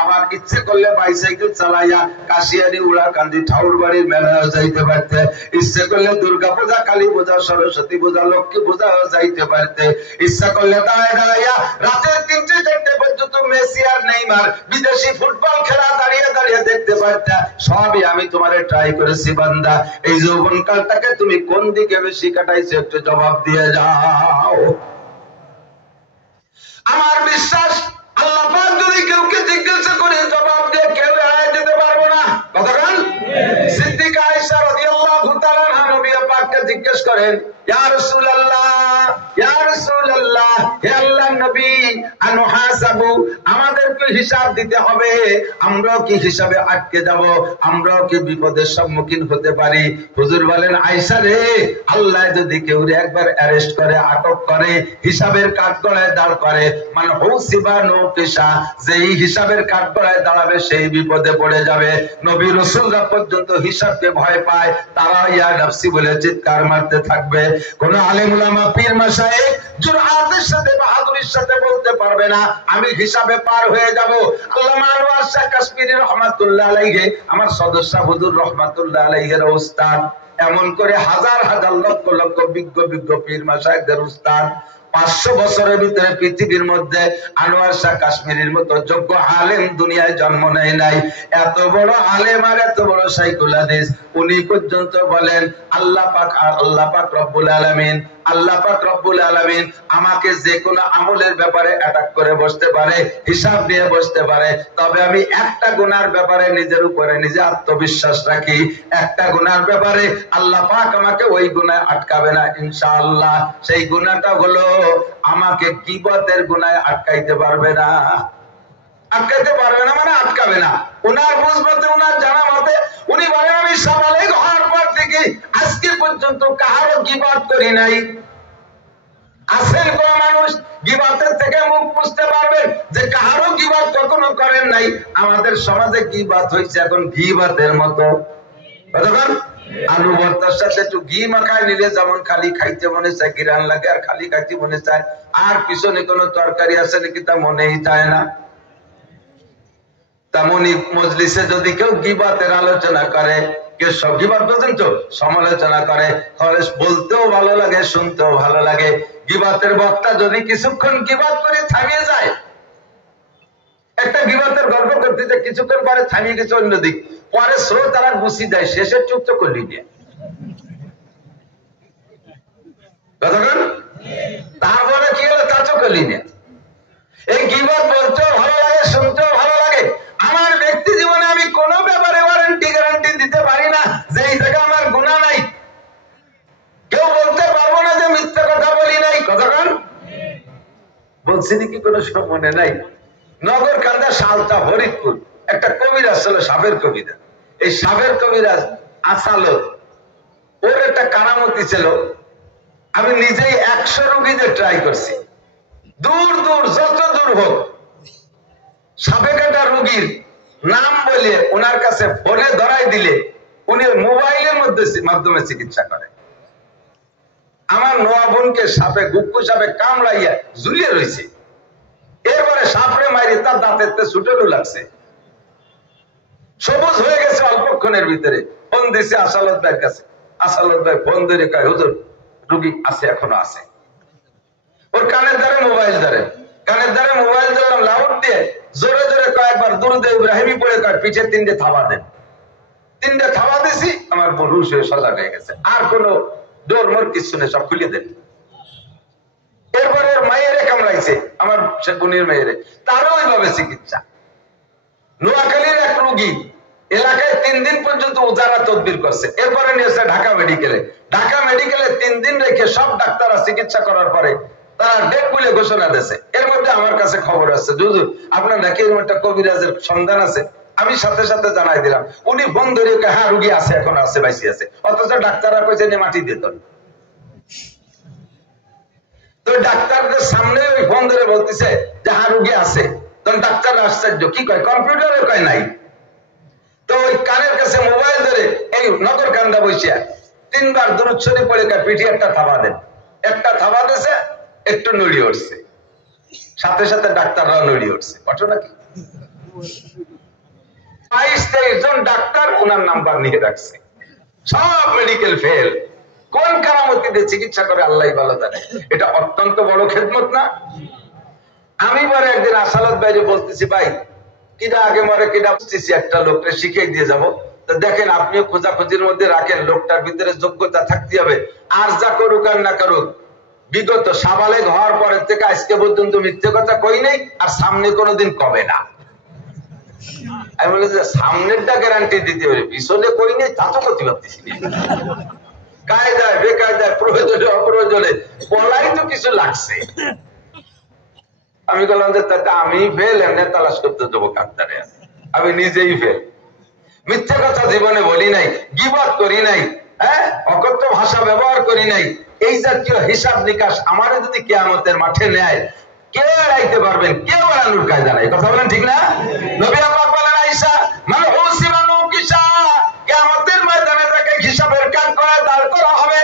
আবার ইচ্ছে করলে বাইসাইকেল চালাইয়া কাশিয়ারি উড়াকান্দি ঠাউর বাড়ির মেলায় যাইতে পারতে, ইচ্ছে করলে দুর্গা পূজা কালী পূজা সরস্বতী পূজা লক্ষ্মী পূজা যাইতে পারতে, ইচ্ছা করলে দাঁড়ায় দাঁড়াইয়া রাতের 3-4 পর্যন্ত মেসি আর নেইমার বিদেশি ফুটবল খেলা দাঁড়িয়ে দাঁড়িয়ে দেখতে পারতে। সবই আমি তোমারে ট্রাই করেছি বান্দা। এই যৌবনকালটাকে তুমি কোন দিকে বেশি কাটাইছো একটু জবাব দিয়ে যাও। আমার বিশ্বাস আল্লাহ পাক যদি কেউকে জিজ্ঞাসা করে জবাব দিয়ে কেউ এড়ায় যেতে পারবো না। কতক্ষণ সিদ্দিকা আয়েশা রাদিয়াল্লাহু তাআলা আনহা নবী পাককে জিজ্ঞেস করেন, ইয়া রাসূলুল্লাহ, ইয়া রাসূলুল্লাহ, হে আল্লাহর নবী, আনহাসাবু, আমাদেরকে হিসাব দিতে হবে, আমরাও কি হিসাবে আটকে যাব, আমরাও কি বিপদের সম্মুখীন হতে পারি? হুজুর বলেন, আয়েশা রে, আল্লাহ যদি কেউ একবার অ্যারেস্ট করে, আটক করে, হিসাবের কাঠগড়ায় দাঁড় করে, মানে হুসিবা নুকিসা, যেই হিসাবের কাঠগড়ায় দাঁড়াবে সেই বিপদে পড়ে যাবে। নবী রাসূলরা পর্যন্ত হিসাবকে ভয় পায়, তারা ইয়া নাফসি বলে চিৎকার মারতে থাকবে। কোন আলেম উলামা পীর মাশায়েখ জুরআতের সাথে বাহাদুরির সাথে বলতে পারবে না আমি হিসাবে পার হয়ে যাব। আল্লামা আনোয়ার শাহ কাশ্মীরি রহমাতুল্লাহ আলাইহি, আমার সদস্য হুজুর রহমাতুল্লাহ আলাইহির উস্তাদ, এমন করে হাজার হাজার লক্ষ লক্ষ বিজ্ঞ পীর মাশায়েখদের উস্তাদ। 500 বছরের ভিতরে পৃথিবীর মধ্যে আনোয়ার শাহ কাশ্মীরির মতো যোগ্য আলেম দুনিয়ায় জন্ম নেয় নাই। এত বড় আলেম আর এত বড় শাইখুল হাদিস, উনি পর্যন্ত বলেন আল্লাহ পাক রব্বুল আলামিন, আল্লাহ পাক রব্বুল আলামিন আমাকে যে কোনো আমলের ব্যাপারে অ্যাটাক করে বসতে পারে, হিসাব নিয়ে বসতে পারে, তবে আমি একটা গুনার ব্যাপারে নিজের উপরে নিজে আত্মবিশ্বাস রাখি, একটা গুনার ব্যাপারে আল্লাহ পাক আমাকে ওই গুনায় আটকাবে না ইনশাআল্লাহ। সেই গুনাহটা হলো আমাকে গীবতের গুনায় আটকাইতে পারবে না। আটকাইতে পারবে না মানে আটকাবে না। উনার বুঝবতে, উনার জানা মতে উনি বলেন, আমি সাবালিগ হওয়ার পর থেকে আজকে পর্যন্ত কাহারও গীবত করি নাই। আছেন কোন মানুষ গীবতের থেকে মুখ বুঝতে পারবেন যে কাহারও গীবত কখনো করেন নাই? আমাদের সমাজে গীবত হইছে এখন গীবতের মতো। কতক্ষণ আলু ভর্তার সাথে একটু ঘি মাখায় নিলে যেমন খালি খাইতে মনে চায়, গিরান লাগে, আর খালি খাইতে মনে চায়, আর পিছনে কোনো তরকারি আছে নাকি তা মনেই চায় না। তেমনি মজলিসে যদি কেউ গীবতের আলোচনা করে, কেউ সব গীবত পর্যন্ত সমালোচনা করে, তাহলে বলতেও ভালো লাগে, শুনতেও ভালো লাগে। গীবতের বক্তা যদি কিছুক্ষণ গীবত করে থামিয়ে যায়, একটা গীবতের গল্প করতে যে কিছুক্ষণ পরে থামিয়ে গেছে অন্যদিক, পরে স্রোত তারা গুছি যায়, শেষে চুপ তো করলি নিয়ে কতক্ষণ, তারপরে কি হলো তা তো করলি নিয়ে। এই গীবত বলতেও ভালো লাগে, শুনতেও ভালো লাগে। আমার ব্যক্তি জীবনে আমি কোনো ব্যাপারে গ্যারান্টি দিতে পারি না যে এই জায়গায় আমার গুনাহ নাই। কেউ বলতে পারবো না যে মিথ্যা কথা বলি নাই। কতক্ষণ বলছি নাকি কোনো মনে নাই। নগর কান্দা সালতা ফরিদপুর একটা কবিরাজ ছিল, সাবের কবিরাজ। এই সাবের কবিরাজ আসালত, ওর একটা কারামতি ছিল। আমি নিজেই 100 রোগীদের ট্রাই করছি, দূর দূর যত দূর হোক, সাপে কাটা রোগীর নাম বলে ওনার কাছে ফোনে ধরাই দিলে উনি মোবাইলের মাধ্যমে চিকিৎসা করে। আমার নোয়া বোনকে সাপে, গুপ্পু সাপে কামড়াইয়া ঝুলিয়ে রয়েছে, এরপরে সাপরে মারি তার দাঁতের ছুটেরও লাগছে, সবুজ হয়ে গেছে অল্পক্ষণের ভিতরে। ফোন দিছে আসালত ভাইয়ের কাছে, আসালত ভাই ফোন ধরে কয়, হুজুর রোগী আছে, এখনো আছে। ওর কানের দ্বারে মোবাইল ধরে, কানের দ্বারে মোবাইল ধরলাম, লাউড দিয়ে জোরে জোরে কয়েকবার দুরুদে ইব্রাহিমি পড়ে কয় পিঠে 3টে থাবা দেন। 3টে থাবা দিছি, আমার বোন হুশ হয়ে সজাগ হয়ে গেছে, আর কোনো ডোর মোর কিছু নেই, সব খুলে দেন। এরপরে ওর মায়েরে কামড়াইছে, আমার বোনের মেয়েরে, তারও ওইভাবে চিকিৎসা। নোয়াখালীর এক রোগী এলাকায় 3 দিন পর্যন্ত উজারা তদবির করছে, এরপরে নিয়েছে ঢাকা মেডিকেলে। ঢাকা মেডিকেলে 3 দিন রেখে সব ডাক্তাররা চিকিৎসা করার পরে তারা ডেট বলে ঘোষণা দিয়েছে। এর মধ্যে আমার কাছে খবর আসছে, হুজুর আপনার নাকি এরকম একটা কবিরাজের সন্ধান আছে। আমি সাথে সাথে জানাই দিলাম। উনি ফোন ধরে হ্যাঁ রোগী আছে, এখন আছে, বাইসি আছে, অথচ ডাক্তাররা কইছে যে মাটি দিত। তো ডাক্তারদের সামনে ওই ফোন ধরে বলতেছে যে হ্যাঁ রোগী আছে। তখন ডাক্তার আশ্চর্য, কি কয় কম্পিউটারে কয় নাই। তো ওই কানের কাছে মোবাইল ধরে এই নগর কান্দা বসিয়া 3 বার দুরূদ শরীফ পড়ে পিঠে একটা থাবা দেন। একটা থাবা দিয়েছে, একটু নড়িয়ে উঠছে, সাথে সাথে ডাক্তাররাও নড়িয়ে উঠছে। ঘটনা কি? 22-23 জন ডাক্তার ওনার নাম্বার নিয়ে রাখছে, সব মেডিকেল ফেল। কোন কারামতিতে চিকিৎসা করে আল্লাহ ভালো জানে। এটা অত্যন্ত বড় খেদমত না? আমি পরে একদিন আসালত বাইরে বলতেছি, ভাই কিনা আগে মরে কিনা বুঝতেছি, একটা লোককে শিখিয়ে দিয়ে যাবো। দেখেন আপনিও খোঁজাখুঁজির মধ্যে রাখেন, লোকটার ভিতরে যোগ্যতা থাকতে হবে। আর যা করুক আর না করুক, বিগত সাবালেগ হওয়ার পরের থেকে আজকে পর্যন্ত মিথ্যে কথা কই নাই, আর সামনে কোনোদিন কবে না। আমি বলি যে সামনেরটা গ্যারান্টি দিতে পারি, পিছনে কই নেই তা তো করতে পারতেছি না। কায়দায় বেকায়দায় প্রয়োজনে অপ্রয়োজনে বলাই তো কিছু লাগছে। আমি বললাম যে তাতে আমি ফেল, এমনি তালাশ করতে যাবো কান্তারে, আমি নিজেই ফেল। মিথ্যা কথা জীবনে বলি নাই, গীবত করি নাই, হ্যাঁ অকথ্য ভাষা ব্যবহার করি নাই। এই জাতীয় হিসাব নিকাশ আমারে যদি কিয়ামতের মাঠে নেয়, কেউ এড়াইতে পারবেন? কেউ এড়ানোর কায়দা নাই। কথা বলেন ঠিক না? নবী পাক বলেন, আয়েশা মানে হুসিবা নুকিসা, কিয়ামতের ময়দানে তাকে হিসাবের কাজ করে দাঁড় করা হবে।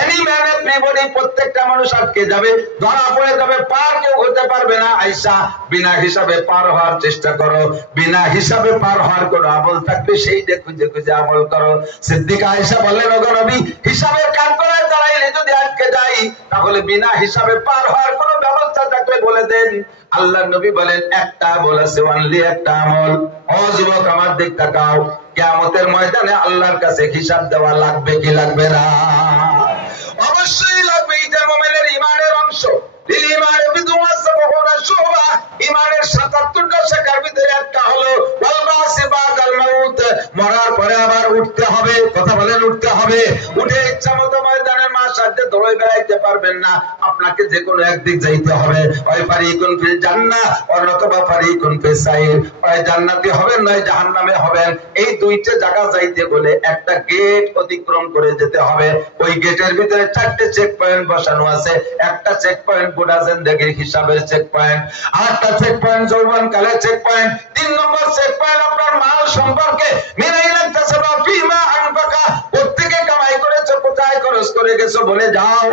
এনি ম্যান এভরিবডি, প্রত্যেকটা মানুষ আটকে যাবে, ধরা পড়ে যাবে, পার কেউ হতে পারবে না। আয়েশা বিনা হিসাবে পার হওয়ার চেষ্টা করো, বিনা হিসাবে পার হওয়ার কোন আমল থাকবে সেইটা খুঁজে খুঁজে আমল করো। সিদ্দিকা আয়েশা বললেন, ওগো নবী, হিসাবের কাজ করে দাঁড়াইলে যদি আটকে যাই, তাহলে বিনা হিসাবে পার হওয়ার কোন ব্যবস্থা থাকলে বলে দেন। আল্লাহ নবী বলেন, একটা বলেছে, অনলি একটা আমল। ও যুবক আমার দিক তাকাও, কিয়ামতের ময়দানে আল্লাহর কাছে হিসাব দেওয়া লাগবে কি লাগবে না? অবশ্যই লাগবে। এটা মুমিনের ঈমানের অংশ। ঈমানের বিদুয়া সাবহুনা শুবা, ঈমানের 77টা শাখার ভিতরে একটা হলো ওয়াল বাসি বাদাল মাউত, মরার পরে আবার উঠতে হবে। কথা বলেন, উঠতে হবে। উঠে ইচ্ছামতো ময়দানের মাঝখানে দৌড়ে বেড়াইতে পারবেন না, আপনাকে যে কোনো একদিক যাইতে হবে। ওই ফারিকুন ফিল জান্নাহ অথবা ফারিকুন ফিস সাইর, ওই জান্নাতি হবেন নয় জাহান্নামে হবেন। এই দুইটা জায়গা যাইতে হলে একটা গেট অতিক্রম করে যেতে হবে। ওই গেটের ভিতরে 4টে চেক পয়েন্ট বসানো আছে। একটা চেক পয়েন্ট গোটা জিন্দেগির হিসাবের চেক পয়েন্ট, আরেকটা চেক পয়েন্ট যৌবনকালের চেক পয়েন্ট, 3 নম্বর চেক পয়েন্ট আপনার মাল সম্পর্কে মিলাই রাখতেছে বা ফিমা আনফাকা, প্রত্যেকে কামাই করেছে, কোথায় খরচ করে গেছো বলে যাও।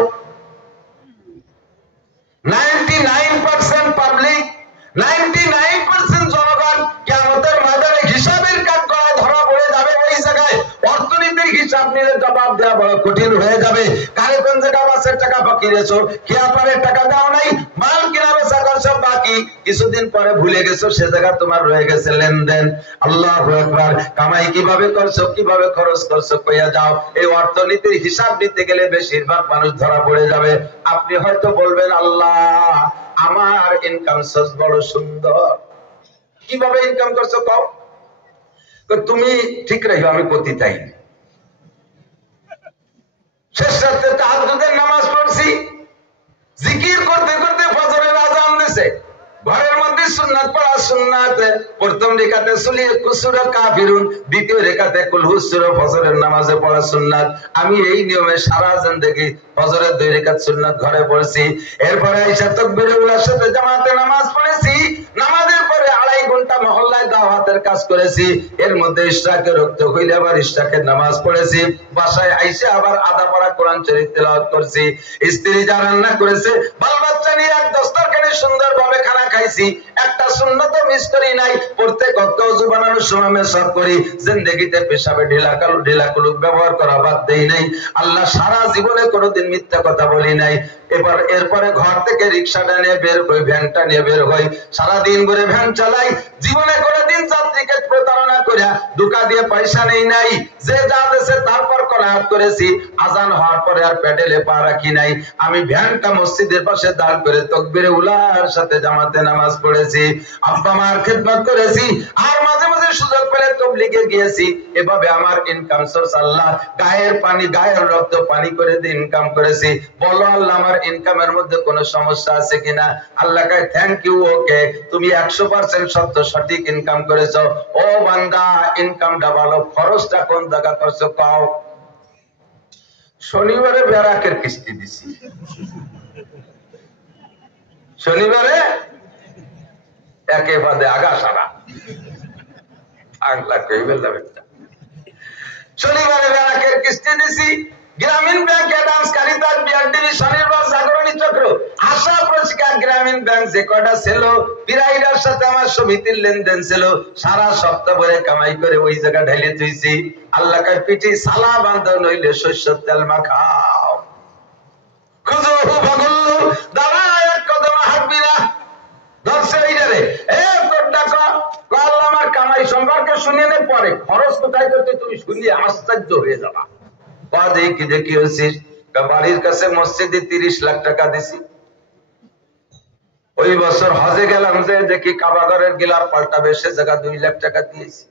99% পাবলিক, 99% জনগণ কিয়ামতের ময়দানে হিসাবের কাঠগড়ায় ধরা পড়ে যাবে। ওই জায়গায় অর্থনীতির হিসাব নিলে জবাব দেওয়া বড় কঠিন হয়ে যাবে। কারে কোন জায়গায় বাসের টাকা বাকি রেছো, খেয়াপারের টাকা দাও নাই, মাল কিনা বেচা করছো বাকি, কিছুদিন পরে ভুলে গেছো, সে জায়গা তোমার রয়ে গেছে লেনদেন। আল্লাহু আকবার। কামাই কিভাবে করছো, কিভাবে খরচ করছো কইয়া যাও। এই অর্থনীতির হিসাব নিতে গেলে বেশিরভাগ মানুষ ধরা পড়ে যাবে। আপনি হয়তো বলবেন, আল্লাহ আমার ইনকাম সোর্স বড় সুন্দর, কিভাবে ইনকাম করছো কও? তুমি ঠিক রাখো, আমি করতে চাই। শেষ রাতে তাহাজ্জুদের নামাজ পড়ছি, জিকির করতে করতে ফজরের আযান দিছে। ঘরের মধ্যে সুন্নাত পড়া সুন্নাত, প্রথম রেখাতে সূরা কাফিরুন, দ্বিতীয় রেখাতে কুল হু সূরা ফজরের নামাজে পড়া সুন্নাত। আমি এই নিয়মে সারা জিন্দেগি ফজরের 2 রেখাত সুন্নাত ঘরে পড়ছি। এরপরে আয়েশা তাকবীরে উলার সাথে জামাতে নামাজ পড়েছি। নামাজের পরে 2.5 ঘন্টা মহল্লায় দাওয়াতের কাজ করেছি। এর মধ্যে ইশরাকের রক্ত হইলে আবার ইশরাকের নামাজ পড়েছি। বাসায় আইসা আবার আধা পড়া কোরআন শরীফ তেলাওয়াত করছি। স্ত্রী যা রান্না করেছে, বাল বাচ্চা নিয়ে এক দস্তরখানে সুন্দরভাবে খানা খাইছি। একটা সুন্নত মিস করি নাই। প্রত্যেক ওয়াক্ত ওযু বানানোর সময় মেসাব করি। জিন্দেগিতে পেশাবে ঢিলা কুলুক ব্যবহার করা বাদ দেই নাই। আল্লাহ সারা জীবনে কোনোদিন মিথ্যা কথা বলি নাই। এরপরে ঘর থেকে রিকশাটা নিয়ে বের হই, ভ্যানটা নিয়ে বের হই, সারাদিন করে ভ্যান চালাই। জীবনে কোনোদিন যাত্রীকে প্রতারণা করে ধোঁকা দিয়ে পয়সা নেই নাই। যে যা দেশে তারপর কলায়াত করেছি। আজান হওয়ার পরে আর প্যাডেলে পা রাখি নাই। আমি ভ্যানটা মসজিদের পাশে দাঁড় করে তাকবীরে উলার সাথে জামাতে নামাজ পড়েছি। আব্বা মার খেদমত করেছি। আর মাঝে মাঝে সুযোগ পেলে তাবলীগে গিয়েছি। এভাবে আমার ইনকাম সোর্স আল্লাহ গায়ের পানি, গায়ের রক্ত পানি করে দিয়ে ইনকাম করেছি। বলো আল্লাহ আমার ইনকামের মধ্যে কোনো সমস্যা আছে কিনা? আল্লাহ কয় থ্যাংক ইউ, ওকে, তুমি 100% সত্য সঠিক ইনকাম করেছো। ও বান্দা, ইনকামটা ভালো, খরচটা কোন জায়গা করছো কও? শনিবারে ব্যারাকের কিস্তি দিছি, শনিবারে একেবারে আগা সারা আগলা কইবে লাগবে। শনিবারে ব্যারাকের কিস্তি দিছি, গ্রামীণ ব্যাংক অ্যাডামস কারিতাস বিআরডিবি স্বনির্ভর জাগরণী চক্র আশা পুরস্কার গ্রামীণ ব্যাংক যে কটা ছিল বিরাইডার সাথে আমার সমিতির লেনদেন ছিল সারা সপ্তাহ ভরে কামাই করে ওই জায়গা ঢেলে তুইছি আল্লাহর পিঠে সালা বান্ধা নইলে শস্যের তেল মাখাও খুজুহু ফাগুল্লু দাঁড়া এক কদম হাঁটবি না ধরছে এইটারে তোর ডাকা আল্লাহ আমার কামাই সম্পর্কে শুনিয়ে নে পরে খরচ কোথায় করতে তুমি শুনিয়ে আশ্চর্য হয়ে যাবা কি যে কি হয়েছিস বাড়ির কাছে মসজিদে 30 লাখ টাকা দিছি ওই বছর হজে গেলাম যে দেখি কাবাগরের গিলাপ পাল্টাবে সে জায়গা 2 লাখ টাকা দিয়েছি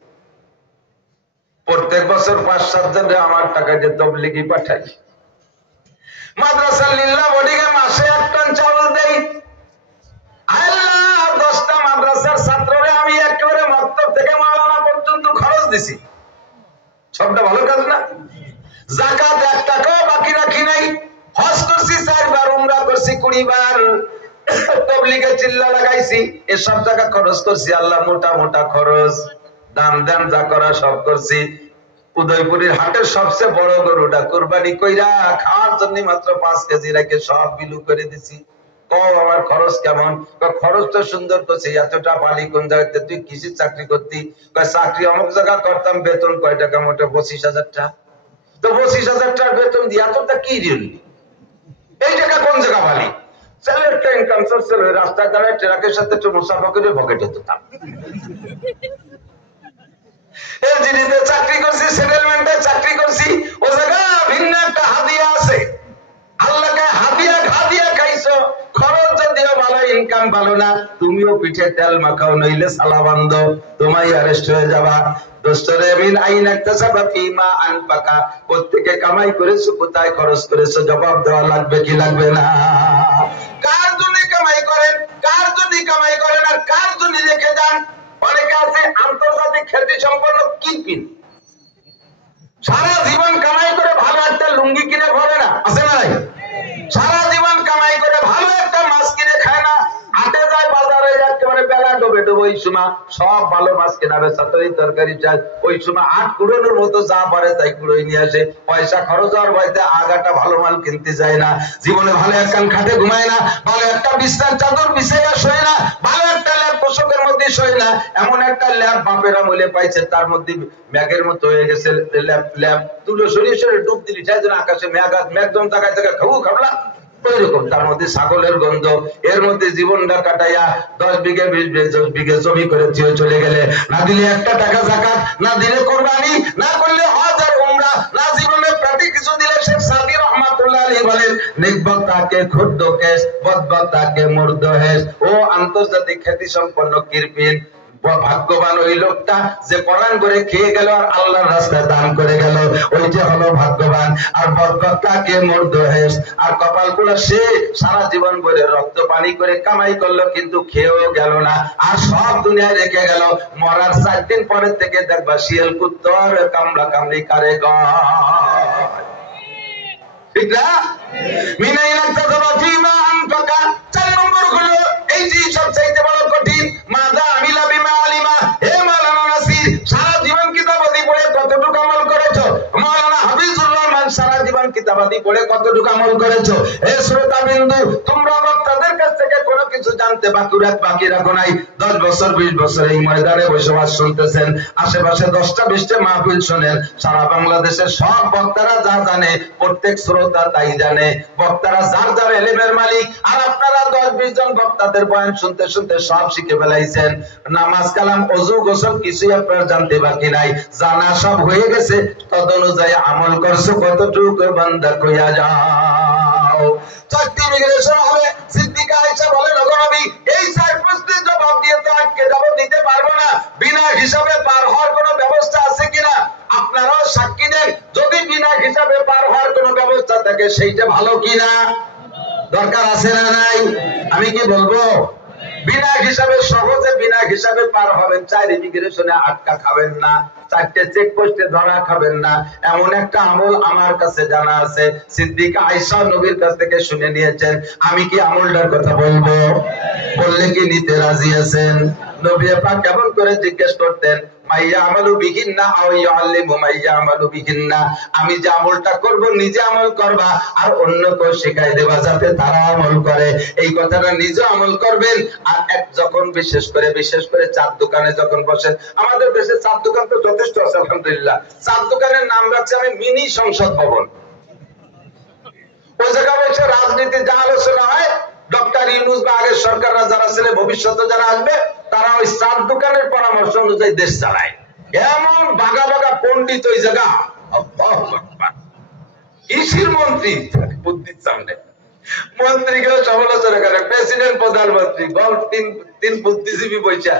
প্রত্যেক বছর 5-7 জনে আমার টাকা যে তবলিগি পাঠাই মাদ্রাসা লিল্লাহ বোর্ডিংয়ে মাসে 1 টন চাউল দেই আল্লাহ 10টা মাদ্রাসার ছাত্ররে আমি একেবারে মক্তব থেকে মাওলানা পর্যন্ত খরচ দিছি সবটা ভালো কাজ না যাকাত 1 টাকাও বাকি রাখি নাই হজ করছি 4 বার উমরা করছি 20 বার তবলিগে চিল্লা লাগাইছি এসব টাকা খরচ করছি আল্লাহ মোটা মোটা খরচ দান দান যা করা সব করছি উদয়পুরের হাটের সবচেয়ে বড় গরুটা কুরবানি কইরা খাওয়ার জন্য মাত্র 5 কেজি রেখে সব বিলু করে দিছি আমার খরচ কেমন খরচ তো সুন্দর করছে এতটা পালি কোন জায়গাতে তুই কিসের চাকরি করতি চাকরি অমুক জায়গা করতাম বেতন কয় টাকা মোটে 25,000 টাকা তো 25,000 টাকার বেতন দিয়ে এতটা কি ঋণ এই টাকা কোন জায়গা পালি চলে একটা ইনকাম সোর্স রাস্তায় দাঁড়ায় ট্রাকের সাথে একটু মুসাফা করে পকেটে দিতাম এলজিডিতে চাকরি করছি সেটেলমেন্টে চাকরি করছি ও জায়গা ভিন্ন একটা হাদিয়া আছে আল্লাহকে হাদিয়া ঘাদিয়া খাইছো খরচ যদিও ভালো ইনকাম ভালো না তুমিও পিঠে তেল মাখাও নইলে সালা বান্ধ তোমায় অ্যারেস্ট হয়ে যাবা দোস্তরে মিন আইন ইকতাসাবা ফিমা আনফাকা প্রত্যেকে কামাই করেছো কোথায় খরচ করেছো জবাব দেওয়া লাগবে কি লাগবে না কার জন্য কামাই করেন আর কার জন্য রেখে যান অনেকে আছে আন্তর্জাতিক খ্যাতি সম্পন্ন কিনপিন সারা জীবন কামাই করে ভালো একটা লুঙ্গি কিনে পরে না আছে না সারা জীবন কামাই করে ভালো একটা মাছ কিনে খায় না হাটে যায় বাজারে একেবারে বেলা ডোবে ডোবে ওই সময় সব ভালো মাছ কেনাবে সাতরি তরকারি চাল ওই সময় 8 কুড়োনোর মতো যা পারে তাই কুড়োই নিয়ে আসে পয়সা খরচ হওয়ার ভয়তে আগাটা ভালো মাল কিনতে যায় না জীবনে ভালো একখান খাটে ঘুমায় না ভালো একটা বিছানার চাদর বিছাইয়া শোয় না ভালো একটা ল্যাব পোশাকের মধ্যে শোয় না এমন একটা ল্যাব বাপেরা মূলে পাইছে তার মধ্যে ম্যাগের মতো হয়ে গেছে ল্যাব তুলো সরিয়ে ডুব দিলি যাই জন্য আকাশে ম্যাগজন তাকায় তাকায় খাবলা ওইরকম তার মধ্যে ছাগলের গন্ধ এর মধ্যে জীবনটা কাটাইয়া 10 বিঘে 20 বিঘে জমি করে চলে গেলে না দিলে 1 টাকা যাকাত না দিলে কুরবানি না করলে হজ আর উমরা না জীবনে প্রতি কিছু দিলে শেখ সাদি রহমাতুল্লাহ আলাইহি বলেন নিকবতাকে খুদ্দ কেস বদবতাকে মুর্দ হেস ও আন্তর্জাতিক খ্যাতি সম্পন্ন কিরপিন ভাগ্যবান ওই লোকটা যে কোরআন করে খেয়ে গেল আর আল্লাহর রাস্তায় দান করে গেল ওই যে হলো ভাগ্যবান আর বদবক্তাকে মুর্দহেস আর কপালগুলো সে সারা জীবন ভরে রক্ত পানি করে কামাই করলো কিন্তু খেয়েও গেল না আর সব দুনিয়ায় রেখে গেল মরার 4 দিন পরে থেকে দেখবা শিয়াল কুত্তর কামড়া কামড়ি কারে ঠিক না মিনাই রাখতে দেবো ফিমা আনফাকা 4 নম্বর হলো এই যে সবচাইতে বড় কঠিন মাযা আমিলা বিমা আলিমা হে মাওলানা নাসির সারা জীবন কিতাবাদি পড়ে কতটুকু আমল করেছো মাওলানা হাফিজুর রহমান সারা জীবন কিতাবাদি পড়ে কতটুকু আমল করেছো হে শ্রোতা বিন্দু তোমরা বক্তাদের কাছ থেকে কোনো কিছু জানতে বাকি রাখো নাই 10 বছর 20 বছর এই ময়দানে বসবাস শুনতেছেন আশেপাশে 10টা 20টা মাহফিল শুনেন সারা বাংলাদেশের সব বক্তারা যা জানে প্রত্যেক শ্রোতা তাই জানে বক্তারা যার যার ইলমের মালিক আর আপনারা 10-20 জন বক্তাদের বয়ান শুনতে শুনতে সব শিখে ফেলাইছেন নামাজ কালাম ওযু গোসল কিছুই আপনারা জানতে বাকি নাই জানা সব হয়ে গেছে তদ অনুযায়ী আমল করছো কতটুকু বান্দা কইয়া যাও 4টি ইমিগ্রেশন হবে সিদ্দিকা আয়েশা বলেন ওগো নবী এই 4 প্রশ্নের জবাব দিয়ে তো আটকে যাব দিতে পারবো না বিনা হিসাবে পার হওয়ার কোনো ব্যবস্থা আছে কিনা আপনারাও সাক্ষী দেন যদি বিনা হিসাবে পার হওয়ার কোনো ব্যবস্থা থাকে সেইটা ভালো কিনা দরকার আছে না নাই আমি কি বলবো বিনা হিসাবে সহজে বিনা হিসাবে পার হবেন 4 ইমিগ্রেশনে আটকা খাবেন না 4টে চেকপোস্টে ধরা খাবেন না এমন একটা আমল আমার কাছে জানা আছে সিদ্দিকা আয়েশা নবীর কাছ থেকে শুনে নিয়েছেন আমি কি আমলটার কথা বলবো বললে কি নিতে রাজি আছেন নবী পাক কেমন করে জিজ্ঞেস করতেন, মাইয়া আমালু বিহিন্না আও ইয়াল্লিমু মাইয়া আমালু বিহিন্না, আমি যে আমলটা করব নিজে আমল করবা আর অন্যকে শেখাই দেবা যাতে তারা আমল করে। এই কথাটা নিজে আমল করবেন। আর এক যখন বিশেষ করে চার দোকানে যখন বসেন, আমাদের দেশে চার দোকান তো যথেষ্ট আছে আলহামদুলিল্লাহ, চার দোকানের নাম রাখছে আমি মিনি সংসদ ভবন। ওই জায়গায় বসে রাজনীতি যা আলোচনা হয়, ডক্টর ইউনূস বা আগের সরকাররা যারা ছিল, ভবিষ্যতে যারা আসবে, তারা ওই চার দোকানের পরামর্শ অনুযায়ী দেশ চালায়। এমন বাগা বাগা পণ্ডিত ওই জায়গা, কৃষির মন্ত্রী বুদ্ধির সামনে, মন্ত্রীকেও সমালোচনা করে, প্রেসিডেন্ট প্রধানমন্ত্রী বল, তিন বুদ্ধিজীবী বৈশা,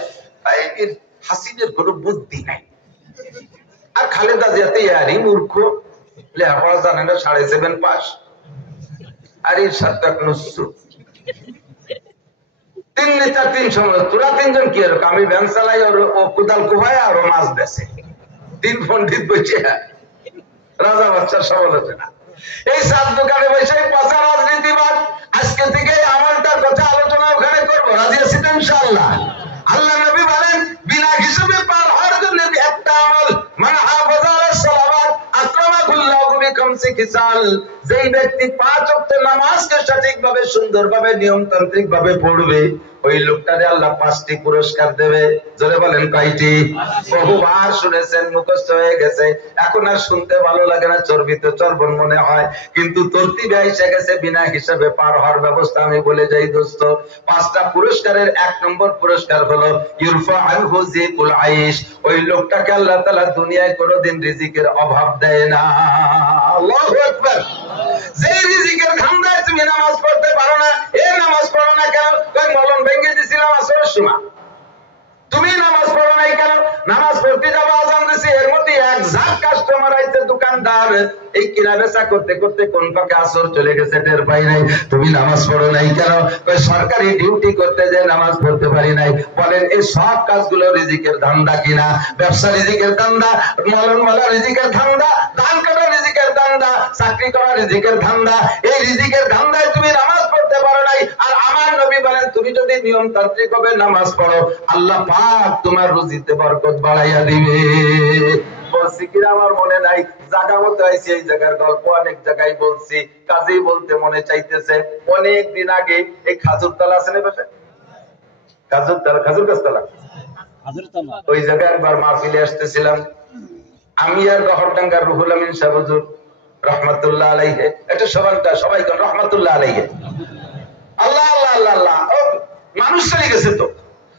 হাসিনের কোন বুদ্ধি নাই। আর খালেদা জিয়াতে ইয়ারি মূর্খ, লেখাপড়া জানে না, 7.5 পাস। আর এই 7 নুসু তিন নেতা, তিন সময়, তোরা তিনজন কি এরকম, আমি ভ্যান চালাই, ও কোদাল কোহায় আর ও মাছ বেছে, তিন পণ্ডিত বসে রাজা বাচ্চার সমালোচনা। এই চার দোকানে বসে পচা রাজনীতিবাদ। আজকে থেকে আমলটার কথা আলোচনা ওখানে করবো, রাজি আছি তো ইনশাআল্লাহ। আল্লাহ নবী বলেন বিনা হিসেবে পার হওয়ার জন্য একটা আমল, মান হাফাযা আলাস সালাওয়াত আকরামাহুল্লাহু বিখামসি খিসাল, যেই ব্যক্তি 5 ওয়াক্ত নামাজকে সঠিকভাবে সুন্দরভাবে নিয়মতান্ত্রিক ভাবে পড়বে, ওই লোকটারে আল্লাহ 5টি পুরস্কার দেবে। জোরে বলেন কয়টি? বহুবার শুনেছেন, মুখস্থ হয়ে গেছে, এখন আর শুনতে ভালো লাগে না, চর্বিত চর্বণ মনে হয়, কিন্তু তরতিবে এসে গেছে। বিনা হিসাবে পার হওয়ার ব্যবস্থা আমি বলে যাই দোস্ত। 5টা পুরস্কারের 1 নম্বর পুরস্কার হলো ইউরফা আনহু যিকুল আইশ, ওই লোকটাকে আল্লাহ তাআলা দুনিয়ায় কোনোদিন রিজিকের অভাব দেয় না। আল্লাহু আকবার। যে রিজিকের ধান্দায় তুমি নামাজ পড়তে পারো না, এই নামাজ পড়ো না কেন? কই মলম ভেঙে দিছিলাম আসরের সময়, তুমি নামাজ পড়ো নাই কেন? নামাজ পড়তে যাবো, আজান দিছি, এর মধ্যে এক ঝাঁক কাস্টমার আইছে, দোকানদার এই কিনা বেচা করতে করতে কোন পাকে আসর চলে গেছে, টের পাই নাই। তুমি নামাজ পড়ো নাই কেন? কই সরকারি ডিউটি করতে যে নামাজ পড়তে পারি নাই। বলেন এই সব কাজগুলো রিজিকের ধান্দা কিনা? ব্যবসা রিজিকের ধান্দা, মলম মালা রিজিকের ধান্দা, ধান কাটা রিজিকের ধান্দা, চাকরি করা রিজিকের ধান্দা। এই রিজিকের ধান্দায় তুমি নামাজ পড়তে পারো নাই। আর আমার নবী বলেন তুমি যদি নিয়মতান্ত্রিক ভাবে নামাজ পড়ো, আল্লাহ পাক তোমার রুজিতে বরকত বাড়াইয়া দিবে। বলছি কিনা আমার মনে নাই, জায়গা মতো আইছি, এই জায়গার গল্প অনেক জায়গায় বলছি, কাজেই বলতে মনে চাইতেছে। অনেক দিন আগে এই খাজুরতলা আছে না, বেশে খাজুরতলা, খাজুর গাছতলা, ওই জায়গায় একবার মাহফিলে আসতেছিলাম আমি আর গহরডাঙ্গার রুহুল আমিন সাহেব হুজুর রহমাতুল্লাহ আলাইহি। এটা সবাই কোন রহমাতুল্লাহ আলাইহি। আল্লাহ আল্লাহ আল্লাহ আল্লাহ, মানুষ চলে গেছে তো।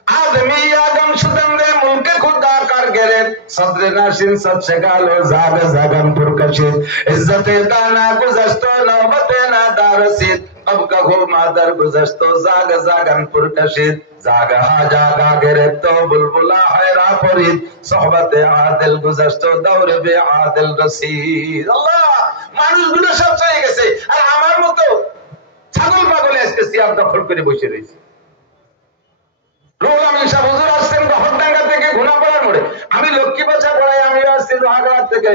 आदमी आदम शुदंदे मुल्क खुदा कर गिरे सदर नाशिन सच से गालो जाग जागम पुरकशित इज्जत दाना गुज़श्तो नौबत ना दारसित अब कहो मादर गुज़श्तो जाग जागम पुरकशित जागा हा जागा गिरे तो बुलबुला हैरा फरीद सोहबत आदिल गुज़श्तो दौर बे आदिल रसीद। अल्लाह মানুষগুলো সব চলে গেছে, আর আমার মতো ছাগল পাগলে আজকে সিয়ার দখল করে বসে রয়েছে। আমি লক্ষ্মীবাসা পড়াই, আমি আসছি লোহাগাড়া থেকে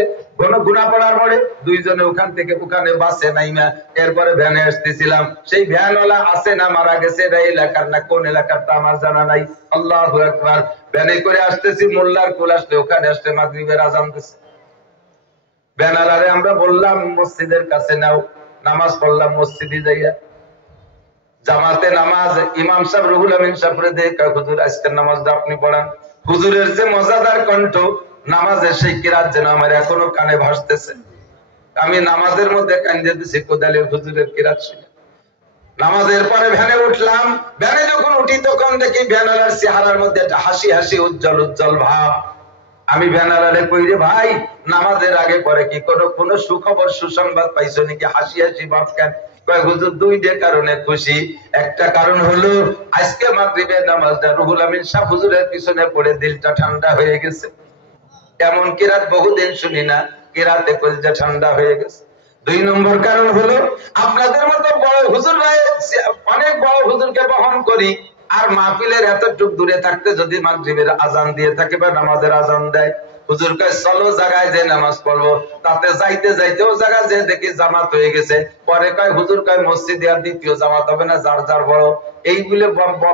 গুনাপাড়ার মোড়ে, দুইজনে ওখান থেকে ওখানে বাসে নাইমা এরপরে ভ্যানে আসতেছিলাম। সেই ভ্যানওয়ালা আছে না মারা গেছে, এটা এলাকার না কোন এলাকার তা আমার জানা নাই। আল্লাহু আকবার। ভ্যানে করে আসতেছি, মোল্লার কুল আসলে ওখানে আসতে মাগরিবের আজান দিছে। ভ্যানওয়ালারে আমরা বললাম মসজিদের কাছে নাও, নামাজ পড়লাম মসজিদে যাইয়া। জামাতে নামাজ, ইমাম সাহেব রুহুল আমিন সাহেবরে দেখে হুজুর আজকের নামাজটা আপনি পড়ান। হুজুরের যে মজাদার কণ্ঠ, নামাজের সেই কিরাত যেন আমার এখনো কানে ভাসতেছে। আমি নামাজের মধ্যে কান্দে দিছি কোদালের হুজুরের কিরাত শুনে। নামাজের পরে ভ্যানে উঠলাম। ভ্যানে যখন উঠি তখন দেখি ভ্যানওয়ালার চেহারার মধ্যে একটা হাসি হাসি উজ্জ্বল উজ্জ্বল ভাব। আমি ভ্যানওয়ালারে কই রে ভাই, নামাজের আগে পরে কি কোনো সুখবর সুসংবাদ পাইছো নাকি? হাসি হাসি ভাব কেন? হুজুর দুইটা কারণে খুশি। একটা কারণ হলো আজকে মাগরিবের নামাজটা রুহুল আমিন সাহেব হুজুরের পিছনে পড়ে দিলটা ঠান্ডা হয়ে গেছে। এমন কিরাত বহুদিন শুনি না, কিরাতে কলজা ঠান্ডা হয়ে গেছে। 2 নম্বর কারণ হলো আপনাদের মতো বড় হুজুর, অনেক বড় হুজুরকে বহন করি, আর মাহফিলের এতটুক দূরে থাকতে যদি মাগরিবের আজান দিয়ে থাকে বা নামাজের আজান দেয়, হুজুর কয় চলো জায়গায় যে নামাজ পড়বো। তাতে যাইতে যাইতেও জায়গা যে দেখি জামাত হয়ে গেছে। পরে কয় হুজুর কয় মসজিদে আর দ্বিতীয় জামাত হবে না, যার যার বড়। এই বলে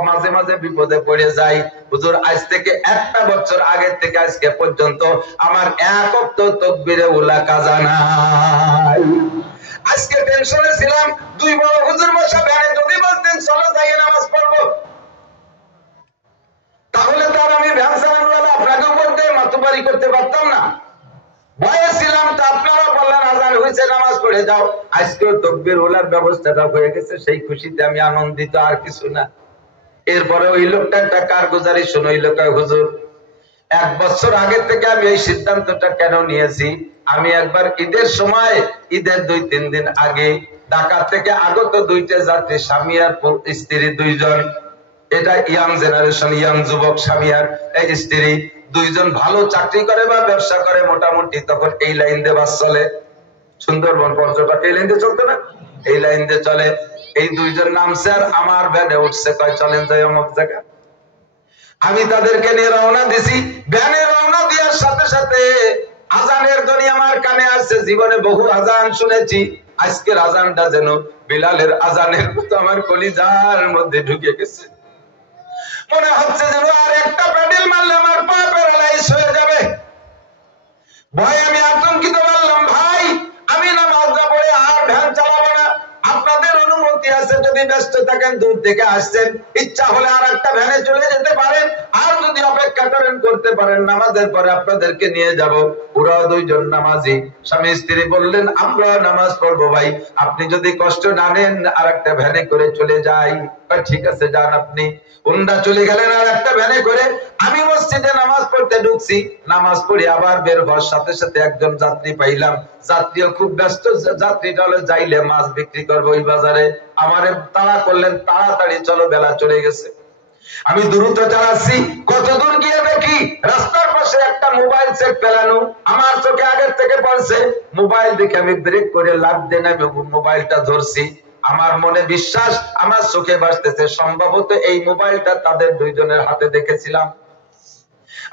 মাঝে মাঝে বিপদে পড়ে যাই। হুজুর আজ থেকে একটা বছর আগে থেকে আজকে পর্যন্ত আমার এক ওয়াক্ত তাকবীরে উলা কাজা নাই। আজকে টেনশনে ছিলাম, দুই বড় হুজুর বসা ভ্যানে যদি বলতেন চলো যাই নামাজ পড়বো, তাহলে তো আর আমি ভ্যান চালানো আপনাকেও বলতে মাতুবাড়ি করতে পারতাম না। ভয়ে ছিলাম, তা আপনারা বললেন আজান হয়েছে নামাজ পড়ে যাও। আজকেও তাকবীর ওলার ব্যবস্থাটা হয়ে গেছে, সেই খুশিতে আমি আনন্দিত, আর কিছু না। এরপরে ওই লোকটা একটা কারগুজারি শুনে ওই লোক হুজুর এক বছর আগে থেকে আমি এই সিদ্ধান্তটা কেন নিয়েছি, আমি একবার ঈদের সময়, ঈদের 2-3 দিন আগে ঢাকা থেকে আগত দুইটা যাত্রী, স্বামী আর স্ত্রী দুইজন, এটা ইয়াং জেনারেশন, ইয়াং যুবক, স্বামী আর স্ত্রী দুইজন ভালো চাকরি করে বা ব্যবসা করে মোটামুটি, তখন এই লাইন দিয়ে বাস চলে, সুন্দরবন পর্যটক এই লাইন দিয়ে চলতো না, এই লাইন দিয়ে চলে। এই দুইজন নামছে আর আমার ভ্যানে উঠছে, কয় চলেন যাই অমুক জায়গা। আমি তাদেরকে নিয়ে রওনা দিছি। ভ্যানে রওনা দেওয়ার সাথে সাথে আজানের ধ্বনি আমার কানে আসছে। জীবনে বহু আজান শুনেছি, আজকের আজানটা যেন বিলালের আজানের মতো আমার কলিজার মধ্যে ঢুকে গেছে। মনে হচ্ছে যেন আর একটা প্যাডেল মারলে আমার পা প্যারালাইজ হয়ে যাবে। ভয় আমি আতঙ্কিত বললাম, ভাই আমি নামাজ না পড়ে আর ভ্যান চালাবো না। আপনাদের অনুমতি আছে, যদি ব্যস্ত থাকেন, দূর থেকে আসছেন, ইচ্ছা হলে আর একটা ভ্যানে চলে যেতে পারেন, আর যদি অপেক্ষা করেন করতে পারেন, নামাজের পরে আপনাদেরকে নিয়ে যাব। ওরাও দুইজন নামাজি, স্বামী স্ত্রী বললেন আমরা নামাজ পড়বো ভাই, আপনি যদি কষ্ট না নেন আর একটা ভ্যানে করে চলে যাই। ঠিক আছে যান আপনি। ওনারা চলে গেলেন আর একটা ভ্যানে করে। আমি মসজিদে নামাজ পড়তে ঢুকছি, নামাজ পড়ে আবার বের হওয়ার সাথে সাথে একজন যাত্রী পাইলাম। যাত্রীও খুব ব্যস্ত, যাত্রীটা হলো যাইলে মাছ বিক্রি করবো ওই বাজারে। আমারে তাড়া করলেন, তাড়াতাড়ি চলো, বেলা চলে গেছে। আমি দ্রুত চালাচ্ছি, কত দূর গিয়ে দেখি রাস্তার পাশে একটা মোবাইল সেট ফেলানো, আমার চোখে আগের থেকে পড়ছে। মোবাইল দেখে আমি ব্রেক করে লাফ দিয়ে আমি মোবাইলটা ধরছি। আমার মনে বিশ্বাস, আমার চোখে ভাসতেছে সম্ভবত এই মোবাইলটা তাদের দুইজনের হাতে দেখেছিলাম।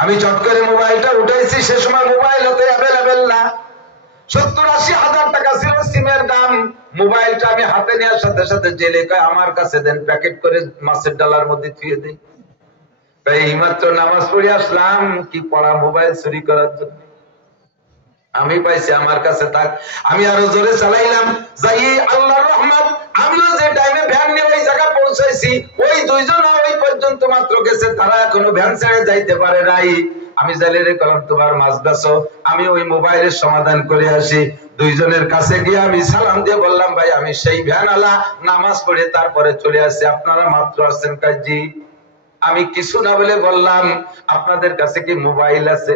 আমি চট করে মোবাইলটা উঠাইছি, সে সময় মোবাইল হতে অ্যাভেলেবেল না, 70-80 হাজার টাকা ছিল সিমের দাম। মোবাইলটা আমি হাতে নেওয়ার সাথে সাথে জেলে কয় আমার কাছে দেন, প্যাকেট করে মাছের ডালার মধ্যে থুয়ে দিই। এইমাত্র নামাজ পড়ে আসলাম, কি পড়া মোবাইল চুরি করার জন্য। আমি পাইছি, আমার কাছে থাক। আমি আরো জোরে চালাইলাম, যাই আল্লাহর রহমত, আমিও যে টাইমে ভ্যান নিয়ে ওই জায়গা পৌঁছাইছি, ওই দুইজন ওই পর্যন্ত মাত্র গেছে, তারা এখনো ভ্যান ছেড়ে যাইতে পারে নাই। আমি জালিরে কলম তোমার মাছ বেচো, আমি ওই মোবাইলের সমাধান করে আসি। দুইজনের কাছে গিয়ে আমি সালাম দিয়ে বললাম, ভাই আমি সেই ভ্যান আলা, নামাজ পড়ে তারপরে চলে আসছি, আপনারা মাত্র আসছেন কাজী। আমি কিছু না বলে বললাম, আপনাদের কাছে কি মোবাইল আছে?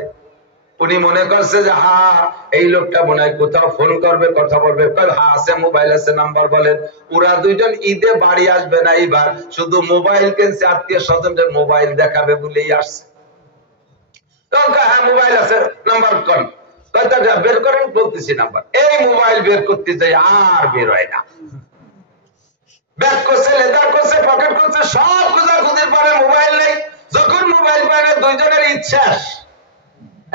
উনি মনে করছে যে হ্যাঁ এই লোকটা মনে হয় কোথাও ফোন করবে, কথা বলবে। হ্যাঁ আছে, মোবাইল আছে, নাম্বার বলেন। ওরা দুইজন ঈদে বাড়ি আসবে না, এইবার শুধু মোবাইল কিনছে, আত্মীয় স্বজনদের মোবাইল দেখাবে বলেই আসছে। হ্যাঁ মোবাইল আছে, নাম্বার কোন? বের করেন, বলতেছি নাম্বার। এই মোবাইল বের করতে যাই আর বের হয় না। ব্যাগ করছে, লেদার করছে, পকেট করছে, সব খোঁজাখুঁজির পরে মোবাইল নেই। যখন মোবাইল পায় না, দুইজনের ইচ্ছা।